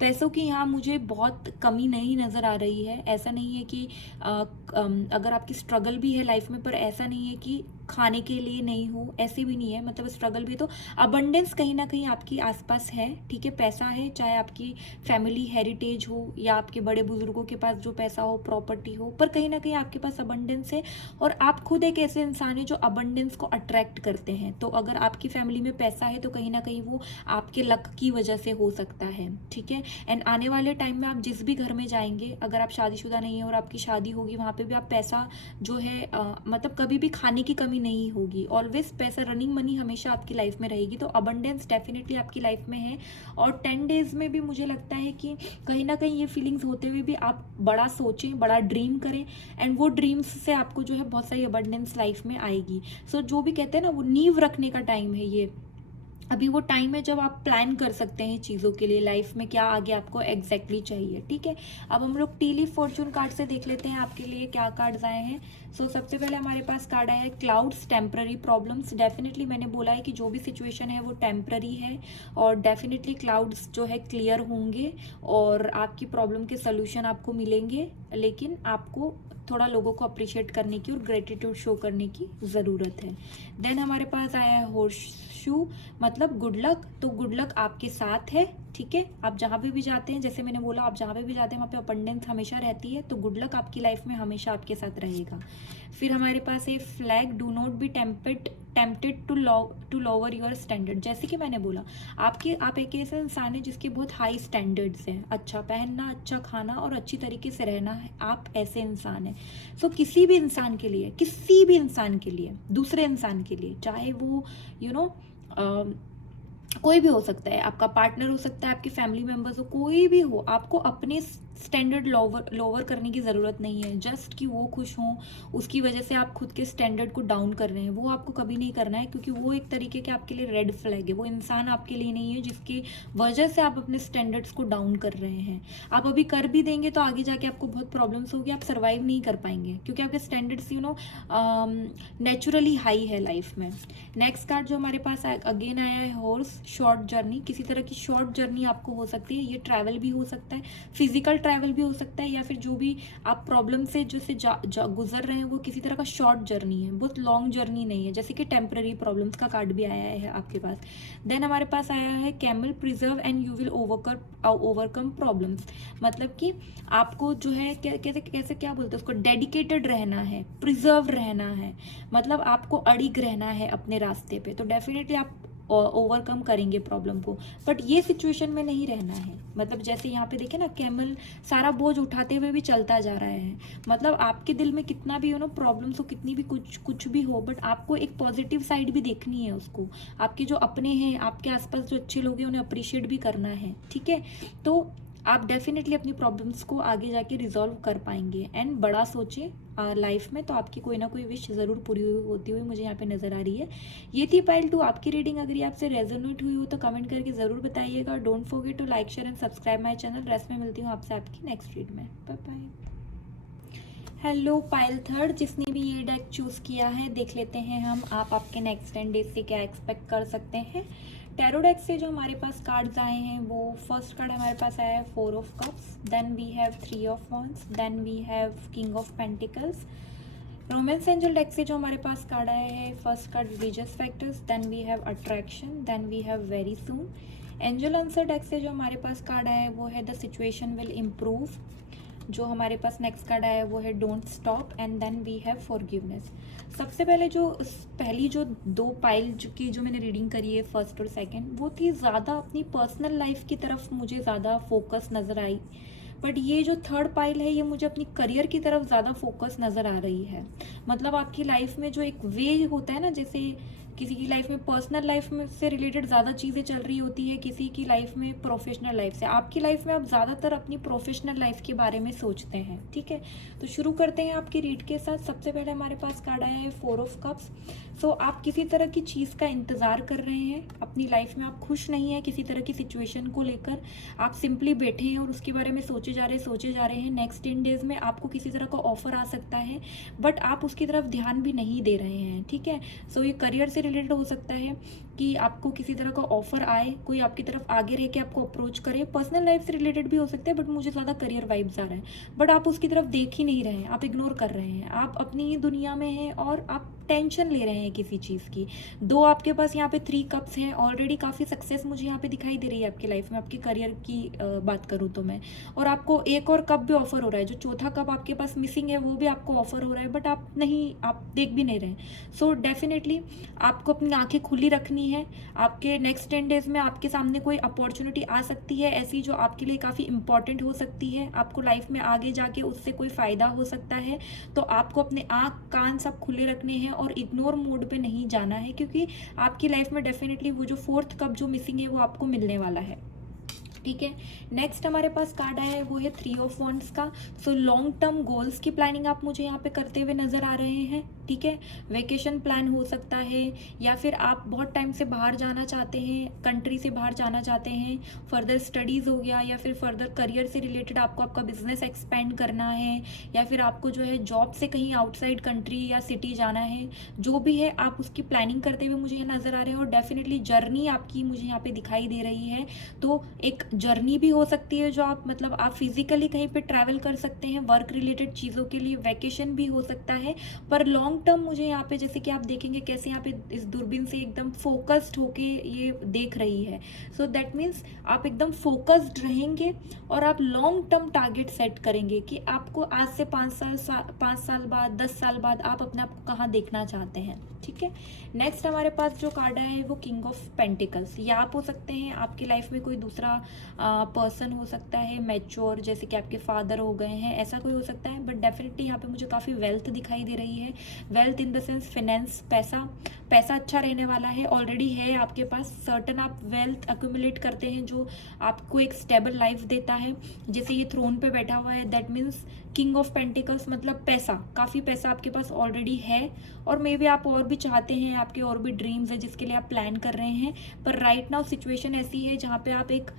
पैसों की यहाँ मुझे बहुत कमी नहीं नज़र आ रही है। ऐसा नहीं है कि अगर आपकी स्ट्रगल भी है लाइफ में, पर ऐसा नहीं है कि खाने के लिए नहीं हो, ऐसे भी नहीं है, मतलब स्ट्रगल भी, तो अबंडेंस कहीं ना कहीं आपकी आसपास है, ठीक है। पैसा है, चाहे आपकी फैमिली हेरिटेज हो या आपके बड़े बुजुर्गों के पास जो पैसा हो, प्रॉपर्टी हो, पर कहीं ना कहीं आपके पास अबंडेंस है, और आप खुद एक ऐसे इंसान है जो अबंडेंस को अट्रैक्ट करते हैं। तो अगर आपकी फैमिली में पैसा है तो कहीं ना कहीं वो आपके लक की वजह से हो सकता है, ठीक है। एंड आने वाले टाइम में आप जिस भी घर में जाएंगे, अगर आप शादीशुदा नहीं है और आपकी शादी होगी, वहाँ पे भी आप पैसा जो है मतलब कभी भी खाने की कमी नहीं होगी। ऑलवेज पैसा, रनिंग मनी हमेशा आपकी लाइफ में रहेगी, तो अबंडेंस डेफिनेटली आपकी लाइफ में है। और 10 डेज में भी मुझे लगता है कि कहीं ना कहीं ये फीलिंग्स होते हुए भी आप बड़ा सोचें, बड़ा ड्रीम करें, एंड वो ड्रीम्स से आपको जो है बहुत सारी अबंडेंस लाइफ में आएगी। सो जो भी कहते हैं ना, वो नींव रखने का टाइम है ये। अभी वो टाइम है जब आप प्लान कर सकते हैं चीज़ों के लिए, लाइफ में क्या आगे आपको एग्जैक्टली चाहिए, ठीक है। अब हम लोग टी लीफ फॉर्चून कार्ड से देख लेते हैं आपके लिए क्या कार्ड्स आए हैं। सो सबसे पहले हमारे पास कार्ड आया है क्लाउड्स, टेम्पररी प्रॉब्लम्स। डेफिनेटली मैंने बोला है कि जो भी सिचुएशन है वो टेम्पररी है, और डेफिनेटली क्लाउड्स जो है क्लियर होंगे, और आपकी प्रॉब्लम के सोल्यूशन आपको मिलेंगे, लेकिन आपको थोड़ा लोगों को अप्रिशिएट करने की और ग्रेटिट्यूड शो करने की ज़रूरत है। देन हमारे पास आया है हॉर्स शू, मतलब गुड लक। तो गुड लक आपके साथ है, ठीक है। आप जहाँ पे भी जाते हैं, जैसे मैंने बोला, आप जहाँ पे भी जाते हैं वहाँ पे अबंडेंस हमेशा रहती है, तो गुड लक आपकी लाइफ में हमेशा आपके साथ रहेगा। फिर हमारे पास है flag, do not be tempted to lower your standard. जैसे कि मैंने बोला, आप एक ऐसा इंसान है जिसके बहुत हाई स्टैंडर्ड्स हैं, अच्छा पहनना, अच्छा खाना और अच्छी तरीके से रहना है, आप ऐसे इंसान हैं। सो किसी भी इंसान के लिए, दूसरे इंसान के लिए, चाहे वो कोई भी हो सकता है, आपका पार्टनर हो सकता है, आपके फैमिली मेंबर्स हो, कोई भी हो, आपको अपने स्टैंडर्ड लोअर करने की ज़रूरत नहीं है। जस्ट कि वो खुश हों, उसकी वजह से आप खुद के स्टैंडर्ड को डाउन कर रहे हैं, वो आपको कभी नहीं करना है, क्योंकि वो एक तरीके के आपके लिए रेड फ्लैग है। वो इंसान आपके लिए नहीं है जिसकी वजह से आप अपने स्टैंडर्ड्स को डाउन कर रहे हैं। आप अभी कर भी देंगे तो आगे जाके आपको बहुत प्रॉब्लम्स होगी, आप सर्वाइव नहीं कर पाएंगे, क्योंकि आपके स्टैंडर्ड्स नेचुरली हाई है लाइफ में। नेक्स्ट कार्ड जो हमारे पास अगेन आया है हॉर्स, शॉर्ट जर्नी। किसी तरह की शॉर्ट जर्नी आपको हो सकती है, ये ट्रैवल भी हो सकता है, फिजिकल ट्रैवल भी हो सकता है, या फिर जो भी आप प्रॉब्लम से जैसे गुजर रहे हैं वो किसी तरह का शॉर्ट जर्नी है, बहुत लॉन्ग जर्नी नहीं है, जैसे कि टेम्पररी प्रॉब्लम्स का कार्ड भी आया है आपके पास। देन हमारे पास आया है camel, preserve and you will overcome problems. मतलब कि आपको जो है कैसे क्या बोलते हैं उसको, डेडिकेटेड रहना है, प्रिजर्व रहना है, मतलब आपको अड़िग रहना है अपने रास्ते पे। तो डेफिनेटली आप ओवरकम करेंगे प्रॉब्लम को। बट ये सिचुएशन में नहीं रहना है। मतलब जैसे यहाँ पे देखे ना, कैमल सारा बोझ उठाते हुए भी चलता जा रहा है। मतलब आपके दिल में कितना भी प्रॉब्लम्स हो, कितनी भी कुछ भी हो, बट आपको एक पॉजिटिव साइड भी देखनी है उसको। आपके जो अपने हैं, आपके आसपास जो अच्छे लोग हैं, उन्हें अप्रिशिएट भी करना है, ठीक है। तो आप डेफिनेटली अपनी प्रॉब्लम्स को आगे जाके रिजॉल्व कर पाएंगे। एंड बड़ा सोचें लाइफ में, तो आपकी कोई ना कोई विश ज़रूर पूरी होती हुई मुझे यहाँ पे नज़र आ रही है। ये थी पाइल 2 आपकी रीडिंग। अगर ये आपसे रेजोनेट हुई हो तो कमेंट करके ज़रूर बताइएगा। Don't forget to like, share and subscribe my channel. Rest में मिलती हूँ आपसे आपकी नेक्स्ट रीड में। Bye bye. हेलो पाइल 3, जिसने भी ये डेक चूज़ किया है, देख लेते हैं हम आप आपके नेक्स्ट 10 डेज से क्या एक्सपेक्ट कर सकते हैं। टैरो डेक से जो हमारे पास कार्ड्स आए हैं, वो फर्स्ट कार्ड हमारे पास आया है 4 of cups, then we have 3 of wands, then we have king of pentacles. Romance angel deck से जो हमारे पास कार्ड आया है, first card religious factors, then we have attraction, then we have very soon. Angel answer deck से जो हमारे पास कार्ड आया है वो है द सिचुएशन विल इम्प्रूव। जो हमारे पास नेक्स्ट कार्ड आया है वो है don't stop, and then we have forgiveness. सबसे पहले पहली जो 2 पाइल की जो मैंने रीडिंग करी है, फर्स्ट और सेकंड, वो थी ज़्यादा अपनी पर्सनल लाइफ की तरफ मुझे ज़्यादा फोकस नज़र आई। बट ये जो 3rd पाइल है, ये मुझे अपनी करियर की तरफ ज़्यादा फोकस नज़र आ रही है। मतलब आपकी लाइफ में जो एक वे होता है ना, जैसे किसी की लाइफ में पर्सनल लाइफ में से रिलेटेड ज़्यादा चीज़ें चल रही होती है, किसी की लाइफ में प्रोफेशनल लाइफ से। आपकी लाइफ में आप ज़्यादातर अपनी प्रोफेशनल लाइफ के बारे में सोचते हैं, ठीक है। तो शुरू करते हैं आपकी रीड के साथ। सबसे पहले हमारे पास कार्ड आया है 4 ऑफ कप्स। सो आप किसी तरह की चीज़ का इंतज़ार कर रहे हैं अपनी लाइफ में, आप खुश नहीं हैं किसी तरह की सिचुएशन को लेकर। आप सिंपली बैठे हैं और उसके बारे में सोचे जा रहे हैं। नेक्स्ट 10 डेज में आपको किसी तरह का ऑफर आ सकता है, बट आप उसकी तरफ ध्यान भी नहीं दे रहे हैं, ठीक है। सो ये करियर से रिलेटेड हो सकता है कि आपको किसी तरह का ऑफर आए, कोई आपकी तरफ आगे रह के आपको अप्रोच करे। पर्सनल लाइफ से रिलेटेड भी हो सकता है, बट मुझे ज़्यादा करियर वाइब्स आ रहा है। बट आप उसकी तरफ देख ही नहीं रहे हैं, आप इग्नोर कर रहे हैं, आप अपनी ही दुनिया में हैं और आप टेंशन ले रहे हैं किसी चीज़ की। 2 आपके पास यहाँ पे 3 कप्स हैं। ऑलरेडी काफ़ी सक्सेस मुझे यहाँ पे दिखाई दे रही है आपकी लाइफ में, आपके करियर की बात करूँ तो मैं। और आपको एक और कप भी ऑफर हो रहा है, जो चौथा कप आपके पास मिसिंग है वो भी आपको ऑफर हो रहा है, बट आप देख भी नहीं रहे। सो डेफिनेटली आपको अपनी आंखें खुली रखनी है। आपके नेक्स्ट 10 डेज में आपके सामने कोई अपॉर्चुनिटी आ सकती है ऐसी, जो आपके लिए काफ़ी इंपॉर्टेंट हो सकती है। आपको लाइफ में आगे जाके उससे कोई फ़ायदा हो सकता है। तो आपको अपने आँख कान सब खुले रखने हैं और इग्नोर मोड पे नहीं जाना है, क्योंकि आपकी लाइफ में डेफिनेटली वो जो 4th कप जो मिसिंग है वो आपको मिलने वाला है, ठीक है। नेक्स्ट हमारे पास कार्ड आया है वो है 3 ऑफ वॉन्ड्स का। सो लॉन्ग टर्म गोल्स की प्लानिंग आप मुझे यहाँ पे करते हुए नज़र आ रहे हैं, ठीक है। वेकेशन प्लान हो सकता है, या फिर आप बहुत टाइम से बाहर जाना चाहते हैं, कंट्री से बाहर जाना चाहते हैं। फर्दर स्टडीज़ हो गया, या फिर फर्दर करियर से रिलेटेड आपको आपका बिजनेस एक्सपेंड करना है, या फिर आपको जो है जॉब से कहीं आउटसाइड कंट्री या सिटी जाना है। जो भी है आप उसकी प्लानिंग करते हुए मुझे नज़र आ रहे हैं। और डेफिनेटली जर्नी आपकी मुझे यहाँ पे दिखाई दे रही है। तो एक जर्नी भी हो सकती है, जो आप फिजिकली कहीं पे ट्रैवल कर सकते हैं वर्क रिलेटेड चीज़ों के लिए। वैकेशन भी हो सकता है, पर लॉन्ग टर्म मुझे यहाँ पे, जैसे कि आप देखेंगे कैसे यहाँ पे इस दूरबीन से एकदम फोकस्ड होके ये देख रही है। सो दैट मीन्स आप एकदम फोकस्ड रहेंगे और आप लॉन्ग टर्म टारगेट सेट करेंगे कि आपको आज से 5 साल बाद, 10 साल बाद आप अपने आप को कहाँ देखना चाहते हैं, ठीक है। नेक्स्ट हमारे पास जो कार्ड आया है वो किंग ऑफ पेंटिकल्स। ये आप हो सकते हैं, आपकी लाइफ में कोई दूसरा पर्सन हो सकता है मैच्योर, जैसे कि आपके फादर हो गए हैं, ऐसा कोई हो सकता है। बट डेफिनेटली यहाँ पे मुझे काफ़ी वेल्थ दिखाई दे रही है। Wealth in the sense finance, पैसा अच्छा रहने वाला है, ऑलरेडी है आपके पास। सर्टन आप वेल्थ अक्यूमुलेट करते हैं जो आपको एक स्टेबल लाइफ देता है। जैसे ये थ्रोन पे बैठा हुआ है, that means king of pentacles मतलब पैसा, काफ़ी पैसा आपके पास ऑलरेडी है। और मे बी आप और भी चाहते हैं, आपके और भी ड्रीम्स है जिसके लिए आप प्लान कर रहे हैं। पर राइट नाउ सिचुएशन ऐसी है जहाँ पे आप एक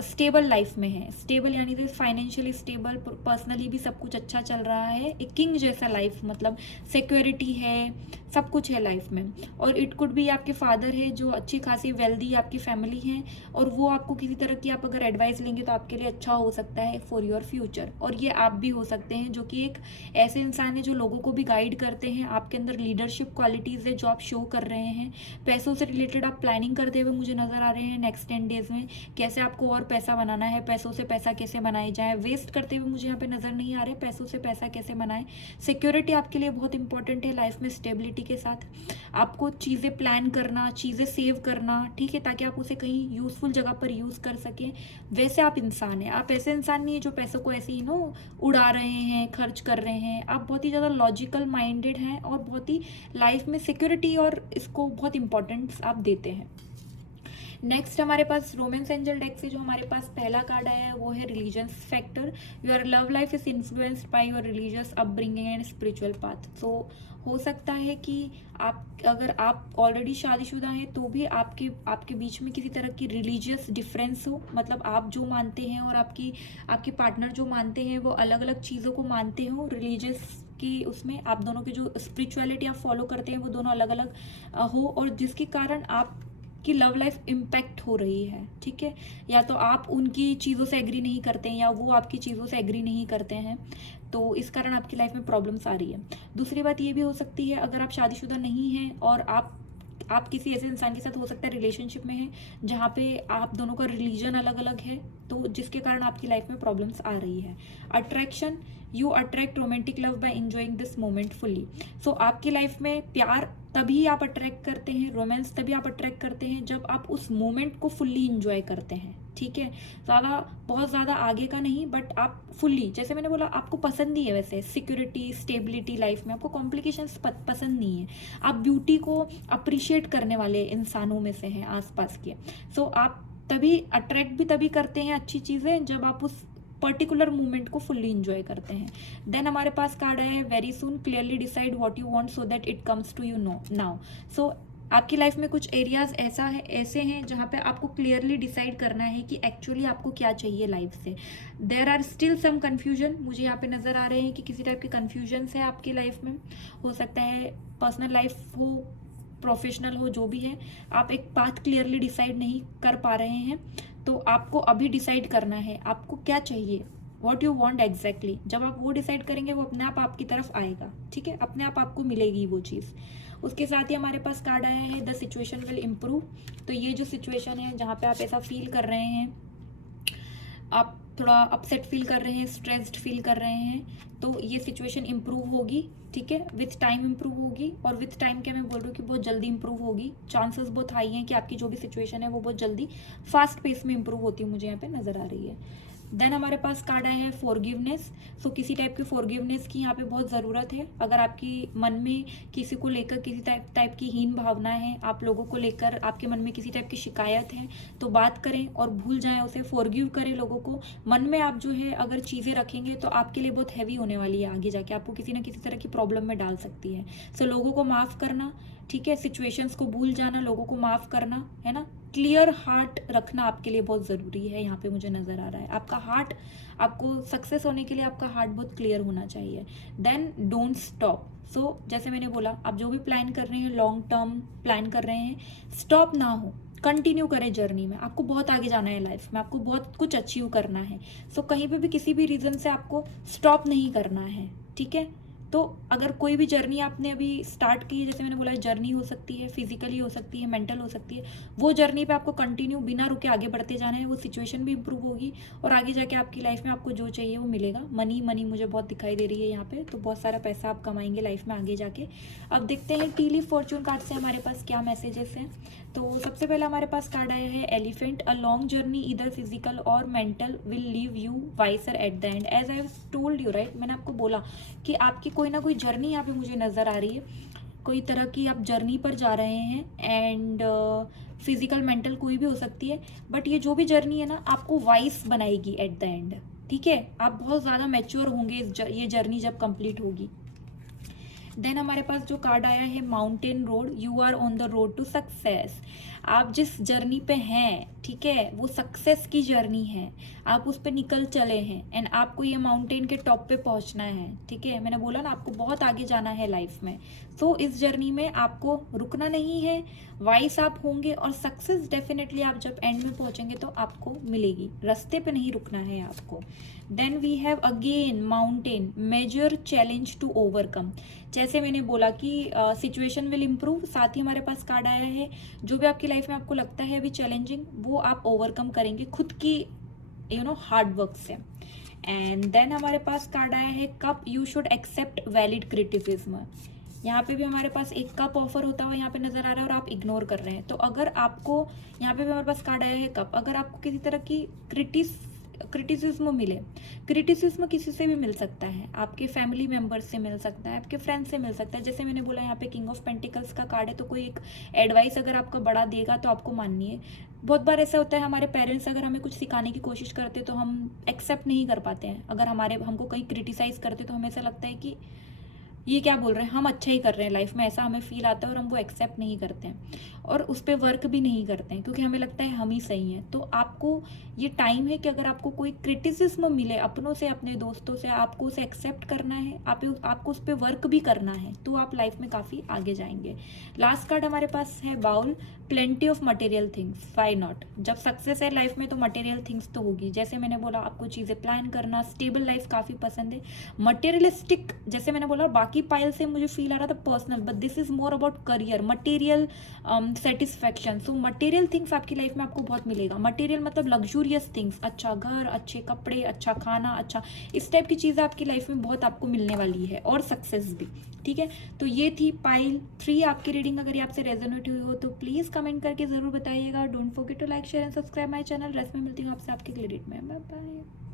स्टेबल लाइफ में है। स्टेबल यानी कि फाइनेंशियली स्टेबल, पर्सनली भी सब कुछ अच्छा चल रहा है। एक किंग जैसा लाइफ, मतलब सिक्योरिटी है, सब कुछ है लाइफ में। और इट कुड भी आपके फादर है जो अच्छी खासी वेल्दी आपकी फैमिली है, और वो आपको किसी तरह की आप अगर एडवाइस लेंगे तो आपके लिए अच्छा हो सकता है फॉर योर फ्यूचर। और ये आप भी हो सकते हैं जो कि एक ऐसे इंसान है जो लोगों को भी गाइड करते हैं। आपके अंदर लीडरशिप क्वालिटीज़ है जो आप शो कर रहे हैं। पैसों से रिलेटेड आप प्लानिंग करते हुए मुझे नज़र आ रहे हैं नेक्स्ट 10 डेज में, कैसे आपको और पैसा बनाना है, पैसों से पैसा कैसे बनाए जाए। वेस्ट करते हुए मुझे यहाँ पे नज़र नहीं आ रहे, पैसों से पैसा कैसे बनाएं। सिक्योरिटी आपके लिए बहुत इंपॉर्टेंट है लाइफ में, स्टेबिलिटी के साथ। आपको चीज़ें प्लान करना, चीज़ें सेव करना, ठीक है, ताकि आप उसे कहीं यूज़फुल जगह पर यूज़ कर सकें। वैसे आप इंसान हैं, आप ऐसे इंसान नहीं है जो पैसों को ऐसे ही उड़ा रहे हैं, खर्च कर रहे हैं। आप बहुत ही ज़्यादा लॉजिकल माइंडेड हैं और बहुत ही लाइफ में सिक्योरिटी और इसको बहुत इंपॉर्टेंस आप देते हैं। नेक्स्ट हमारे पास रोमेंस एंजल डेक से जो हमारे पास पहला कार्ड आया है वो है religious factor. Your love life is influenced by your religious upbringing and spiritual path. So हो सकता है कि अगर आप ऑलरेडी शादीशुदा हैं तो भी आपके बीच में किसी तरह की रिलीजियस डिफरेंस हो, मतलब आप जो मानते हैं और आपकी पार्टनर जो मानते हैं वो अलग अलग चीज़ों को मानते हो। रिलीजियस की उसमें आप दोनों की जो स्पिरिचुअलिटी आप फॉलो करते हैं वो दोनों अलग अलग हो, और जिसके कारण आप की लव लाइफ इम्पैक्ट हो रही है, ठीक है। या तो आप उनकी चीज़ों से एग्री नहीं करते हैं या वो आपकी चीज़ों से एग्री नहीं करते हैं, तो इस कारण आपकी लाइफ में प्रॉब्लम्स आ रही है। दूसरी बात ये भी हो सकती है, अगर आप शादीशुदा नहीं हैं और आप किसी ऐसे इंसान के साथ हो सकता है रिलेशनशिप में हैं जहाँ पे आप दोनों का रिलीजन अलग अलग है, तो जिसके कारण आपकी लाइफ में प्रॉब्लम्स आ रही है। Attraction, you attract romantic love by enjoying this moment fully. So आपकी लाइफ में प्यार तभी आप अट्रैक्ट करते हैं, रोमांस तभी आप अट्रैक्ट करते हैं जब आप उस मोमेंट को फुल्ली इंजॉय करते हैं, ठीक है। बहुत ज़्यादा आगे का नहीं, बट आप फुल्ली, जैसे मैंने बोला, आपको पसंद ही है वैसे सिक्योरिटी, स्टेबिलिटी लाइफ में, आपको कॉम्प्लिकेशंस पसंद नहीं है। आप ब्यूटी को अप्रिशिएट करने वाले इंसानों में से हैं आसपास के। सो आप तभी अट्रैक्ट भी तभी करते हैं अच्छी चीज़ें जब आप उस पर्टिकुलर मूवमेंट को फुल्ली इंजॉय करते हैं। देन हमारे पास कार्ड है very soon clearly decide what you want so that it comes to you no now. So आपकी लाइफ में कुछ एरियाज ऐसे हैं जहाँ पे आपको क्लियरली डिसाइड करना है कि एक्चुअली आपको क्या चाहिए लाइफ से। There are still some confusion, मुझे यहाँ पे नज़र आ रहे हैं कि किसी टाइप के कन्फ्यूजन्स है आपकी लाइफ में। हो सकता है पर्सनल लाइफ हो, प्रोफेशनल हो, जो भी है, आप एक पाथ क्लियरली डिसाइड नहीं कर पा रहे हैं। तो आपको अभी डिसाइड करना है आपको क्या चाहिए, वॉट यू वॉन्ट एग्जैक्टली। जब आप वो डिसाइड करेंगे वो अपने आप आपकी तरफ आएगा, ठीक है, अपने आप आपको मिलेगी वो चीज़। उसके साथ ही हमारे पास कार्ड आया है द सिचुएशन विल इम्प्रूव। तो ये जो सिचुएशन है जहाँ पे आप ऐसा फील कर रहे हैं, आप थोड़ा अपसेट फील कर रहे हैं, स्ट्रेस्ड फील कर रहे हैं, तो ये सिचुएशन इम्प्रूव होगी, ठीक है, विथ टाइम इम्प्रूव होगी। और विथ टाइम क्या मैं बोल रही हूँ कि बहुत जल्दी इम्प्रूव होगी। चांसेस बहुत हाई हैं कि आपकी जो भी सिचुएशन है वो बहुत जल्दी फास्ट पेस में इम्प्रूव होती है, मुझे यहाँ पे नज़र आ रही है। देन हमारे पास कार्ड आया है फॉरगिवनेस। सो किसी टाइप की फॉरगिवनेस की यहाँ पे बहुत ज़रूरत है। अगर आपकी मन में किसी को लेकर किसी टाइप की हीन भावना है, आप लोगों को लेकर आपके मन में किसी टाइप की शिकायत है, तो बात करें और भूल जाएं उसे, फॉरगिव करें लोगों को। मन में आप जो है अगर चीज़ें रखेंगे तो आपके लिए बहुत हैवी होने वाली है, आगे जाके आपको किसी ना किसी तरह की प्रॉब्लम में डाल सकती है। सो लोगों को माफ़ करना, ठीक है, सिचुएशंस को भूल जाना, लोगों को माफ़ करना, है ना। क्लियर हार्ट रखना आपके लिए बहुत ज़रूरी है, यहाँ पे मुझे नज़र आ रहा है। आपका हार्ट, आपको सक्सेस होने के लिए आपका हार्ट बहुत क्लियर होना चाहिए। Then don't stop. सो जैसे मैंने बोला, आप जो भी प्लान कर रहे हैं, लॉन्ग टर्म प्लान कर रहे हैं, स्टॉप ना हो, कंटिन्यू करें जर्नी में। आपको बहुत आगे जाना है लाइफ में, आपको बहुत कुछ अचीव करना है। सो कहीं पे भी किसी भी रीज़न से आपको स्टॉप नहीं करना है, ठीक है। तो अगर कोई भी जर्नी आपने अभी स्टार्ट की है, जैसे मैंने बोला, जर्नी हो सकती है, फिजिकली हो सकती है, मेंटल हो सकती है, वो जर्नी पे आपको कंटिन्यू बिना रुके आगे बढ़ते जाना है। वो सिचुएशन भी इंप्रूव होगी और आगे जाके आपकी लाइफ में आपको जो चाहिए वो मिलेगा। मनी मुझे बहुत दिखाई दे रही है यहाँ पे, तो बहुत सारा पैसा आप कमाएंगे लाइफ में आगे जाके। अब देखते हैं टी लीफ फॉर्चून कार्ड से हमारे पास क्या मैसेजेस हैं। तो सबसे पहले हमारे पास कार्ड आया है elephant. A long journey either physical और mental will leave you wiser at the end. As I have told you, right, मैंने आपको बोला कि आपकी कोई ना कोई जर्नी यहाँ पे मुझे नज़र आ रही है, कोई तरह की आप जर्नी पर जा रहे हैं। एंड फिजिकल मेंटल कोई भी हो सकती है, बट ये जो भी जर्नी है ना, आपको वाइस बनाएगी एट द एंड, ठीक है। आप बहुत ज़्यादा मैच्योर होंगे ये जर्नी जब कंप्लीट होगी। देन हमारे पास जो कार्ड आया है mountain road, you are on the road to success. आप जिस जर्नी पे हैं, ठीक है, वो सक्सेस की जर्नी है, आप उस पर निकल चले हैं एंड आपको ये माउंटेन के टॉप पे पहुंचना है, ठीक है। मैंने बोला ना, आपको बहुत आगे जाना है लाइफ में। सो इस जर्नी में आपको रुकना नहीं है, वाइस आप होंगे और सक्सेस डेफिनेटली आप जब एंड में पहुंचेंगे तो आपको मिलेगी। रास्ते पे नहीं रुकना है आपको। Then we have again mountain, major challenge to overcome. जैसे मैंने बोला कि सिचुएशन विल इम्प्रूव, साथ ही हमारे पास कार्ड आया है जो भी आपकी लाइफ में आपको लगता है अभी चैलेंजिंग, वो आप ओवरकम करेंगे खुद की हार्ड वर्क से। एंड देन हमारे पास कार्ड आया है cup, you should accept valid criticism. यहाँ पे भी हमारे पास एक कप ऑफर होता हुआ यहाँ पे नजर आ रहा है और आप इग्नोर कर रहे हैं। तो अगर आपको, यहाँ पे भी हमारे पास कार्ड आया है कप, अगर आपको किसी तरह की क्रिटिसिज्म मिले, क्रिटिसिज्म किसी से भी मिल सकता है, आपके फैमिली मेंबर्स से मिल सकता है, आपके फ्रेंड्स से मिल सकता है। जैसे मैंने बोला यहाँ पे किंग ऑफ पेंटिकल्स का कार्ड है, तो कोई एक एडवाइस अगर आपको बड़ा देगा तो आपको माननी है। बहुत बार ऐसा होता है हमारे पेरेंट्स अगर हमें कुछ सिखाने की कोशिश करते तो हम एक्सेप्ट नहीं कर पाते हैं। अगर हमको कहीं क्रिटिसाइज करते तो हमें ऐसा लगता है कि ये क्या बोल रहे हैं, हम अच्छा ही कर रहे हैं लाइफ में, ऐसा हमें फील आता है और हम वो एक्सेप्ट नहीं करते हैं और उस पर वर्क भी नहीं करते हैं क्योंकि हमें लगता है हम ही सही हैं। तो आपको ये टाइम है कि अगर आपको कोई क्रिटिसिज्म मिले अपनों से, अपने दोस्तों से, आपको उसे एक्सेप्ट करना है, आपको उस पर वर्क भी करना है, तो आप लाइफ में काफ़ी आगे जाएंगे। लास्ट कार्ड हमारे पास है bowl, plenty of material things, why not. जब सक्सेस है लाइफ में तो मटेरियल थिंग्स तो होगी। जैसे मैंने बोला आपको चीज़ें प्लान करना, स्टेबल लाइफ काफ़ी पसंद है। मटेरियलिस्टिक, जैसे मैंने बोला बाकी पाइल से मुझे फील आ रहा था personal, but this is more about career, material satisfaction. So material things आपकी लाइफ में आपको बहुत मिलेगा। मटेरियल मतलब लग्जूरियस थिंग्स, अच्छा घर, अच्छे कपड़े, अच्छा खाना, अच्छा इस टाइप की चीज़ें आपकी लाइफ में बहुत आपको मिलने वाली है और सक्सेस भी। ठीक है, तो ये थी पाइल 3 आपकी रीडिंग। अगर ये आपसे रेजोनेट हुई हो तो प्लीज़ कमेंट करके ज़रूर बताइएगा। Don't forget to like, share and subscribe my channel. Rest में मिलती हूँ आपसे आपके क्रेडिट में। Bye bye.